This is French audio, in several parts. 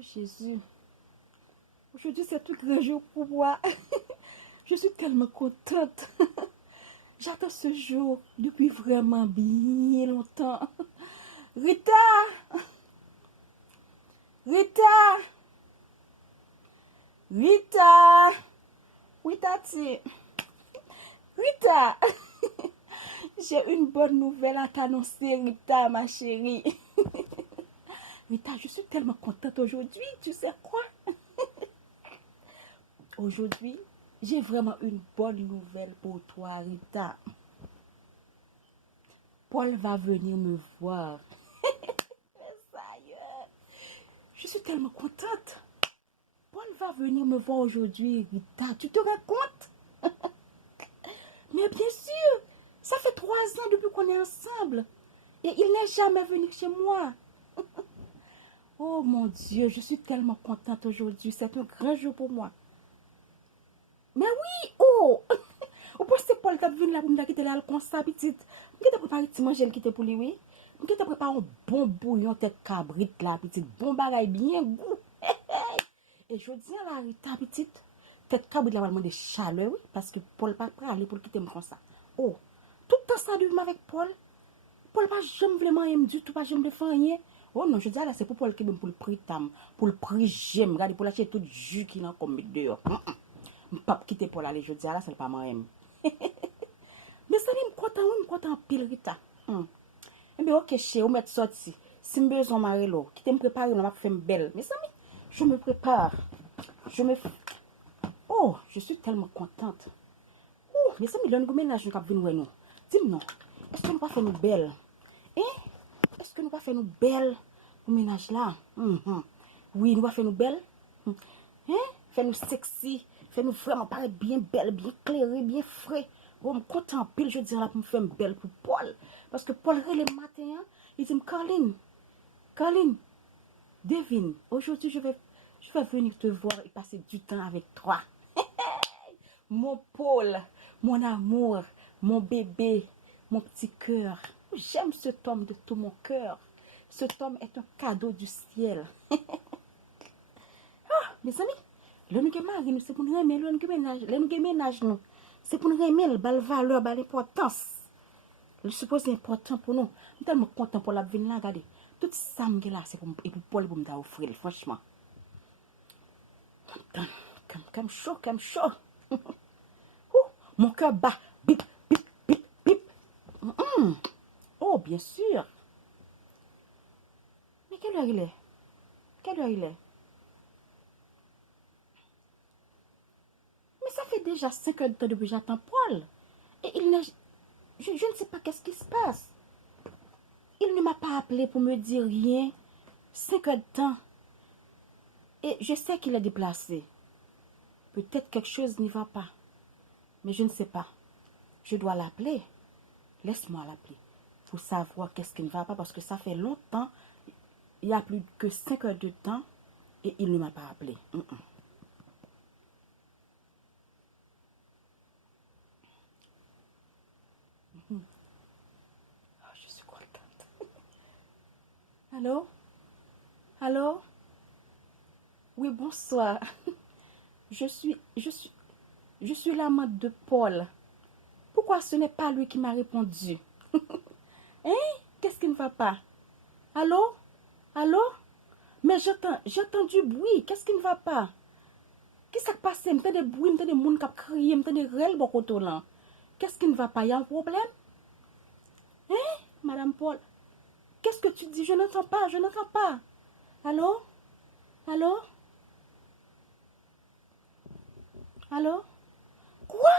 Jésus, aujourd'hui c'est tout grand jour pour moi. Je suis tellement contente. J'attends ce jour depuis vraiment bien longtemps. Rita! Rita! Rita! Oui, Tati. Rita! J'ai une bonne nouvelle à t'annoncer, Rita, ma chérie. Rita, je suis tellement contente aujourd'hui. Tu sais quoi? Aujourd'hui, j'ai vraiment une bonne nouvelle pour toi, Rita. Paul va venir me voir. Ça y est. Je suis tellement contente. Paul va venir me voir aujourd'hui, Rita. Tu te rends compte? Mais bien sûr, ça fait 3 ans depuis qu'on est ensemble. Et il n'est jamais venu chez moi. Oh mon Dieu, je suis tellement contente aujourd'hui. C'est un grand jour pour moi. Mais oui, oh! Ou pense que Paul t'a venu là pour me quitter là comme ça, petite. Je t'ai préparé petit manger qui était pour lui, oui. Je t'ai préparé un bon bouillon tête cabrite là, petite. Bon bagaille bien goût. Et je dis à la Rita, petite, tête cabrite là, va demander chaleur, oui. Parce que Paul pas prêt à aller pour quitter moi comme ça. Oh, tout le temps ça de avec Paul. Paul pas jamais vraiment aime du tout, pas jamais le faire rien. Oh non, je dis là, c'est pour Paul qui pour le prix tam, pour le prix j'aime, regardez, pour lâcher tout le jus qui n'a comme dehors. Je ne peux pas quitter Paul aller, je dis là, c'est pas moi aime. Mais ça me content pile Rita. Eh bien, ok, chez, on met sorti. Si je besoin de marrer là, qui te me préparer, on va faire belle. Mais ça, je me prépare. Oh, je suis tellement contente. Oh, mais ça, me donne combien d'argent qu'on va venir nous. Dis-moi non. Est-ce que nous va faire nous belle? Hein? Est-ce que nous va faire nous belle pour ménage là? Oui, nous va faire nous belle. Hein? Faire nous sexy. Faire nous vraiment paraître bien belle, bien éclairée, bien frais. Oh, je suis content pile, je dirais là pour me faire belle pour Paul. Parce que Paul, le matin, hein, il dit, Caroline, devine, aujourd'hui, je vais venir te voir et passer du temps avec toi. Mon Paul, mon amour, mon bébé, mon petit cœur. J'aime cet homme de tout mon cœur. Cet homme est un cadeau du ciel. Mes amis, le nous mari, c'est pour nous aimer, le nous ménage, nous. C'est pour nous aimer, le valeur, l'importance. Le suppose important pour nous. Je suis tellement content pour la venir là, regardez. Tout ça, là, c'est pour Paul pour me offrir, franchement. Comme chaud. Mon cœur bat. Bip, bip, bip, bip. Oh, bien sûr. Mais quelle heure il est? Mais ça fait déjà 5 heures de temps depuis que j'attends Paul. Et il n'a... Je ne sais pas qu'est-ce qui se passe. Il ne m'a pas appelé pour me dire rien. 5 heures de temps. Et je sais qu'il est déplacé. Peut-être quelque chose n'y va pas. Mais je ne sais pas. Je dois l'appeler. Laisse-moi l'appeler. Pour savoir qu'est-ce qui ne va pas. Parce que ça fait longtemps. Il y a plus que 5 heures de temps. Et il ne m'a pas appelé. Oh, je suis contente. Allô? Oui, bonsoir. Je suis l'amante de Paul. Pourquoi ce n'est pas lui qui m'a répondu? Hein? Qu'est-ce qui ne va pas? Allô? Mais j'entends du bruit. Qu'est-ce qui ne va pas? Qu'est-ce qui s'est passé? M'entends des bruits, m'entends des gens qui crient, m'entends des rêves beaucoup de là. Qu'est-ce qui ne va pas? Il y a un problème? Hein? Madame Paul? Qu'est-ce que tu dis? Je n'entends pas. Allô? Quoi?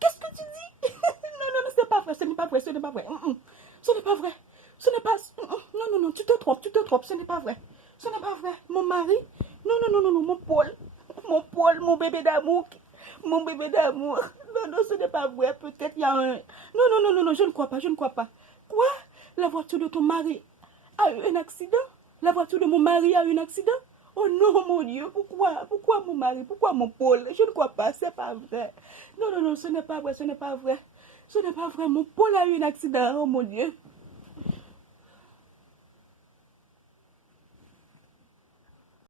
Qu'est-ce que tu dis? Non, ce n'est pas vrai. Ce n'est pas vrai. Ce n'est pas vrai. Non, tu te trompes. Ce n'est pas vrai. Mon mari? Non, mon Paul. Mon bébé d'amour. Non, ce n'est pas vrai. Peut-être il y a un... Non, je ne crois pas. Quoi? La voiture de ton mari a eu un accident? La voiture de mon mari a eu un accident? Oh non, mon Dieu, pourquoi mon mari? Pourquoi mon Paul? Je ne crois pas, c'est pas vrai. Non, ce n'est pas vrai. Mon Paul a eu un accident, oh mon Dieu.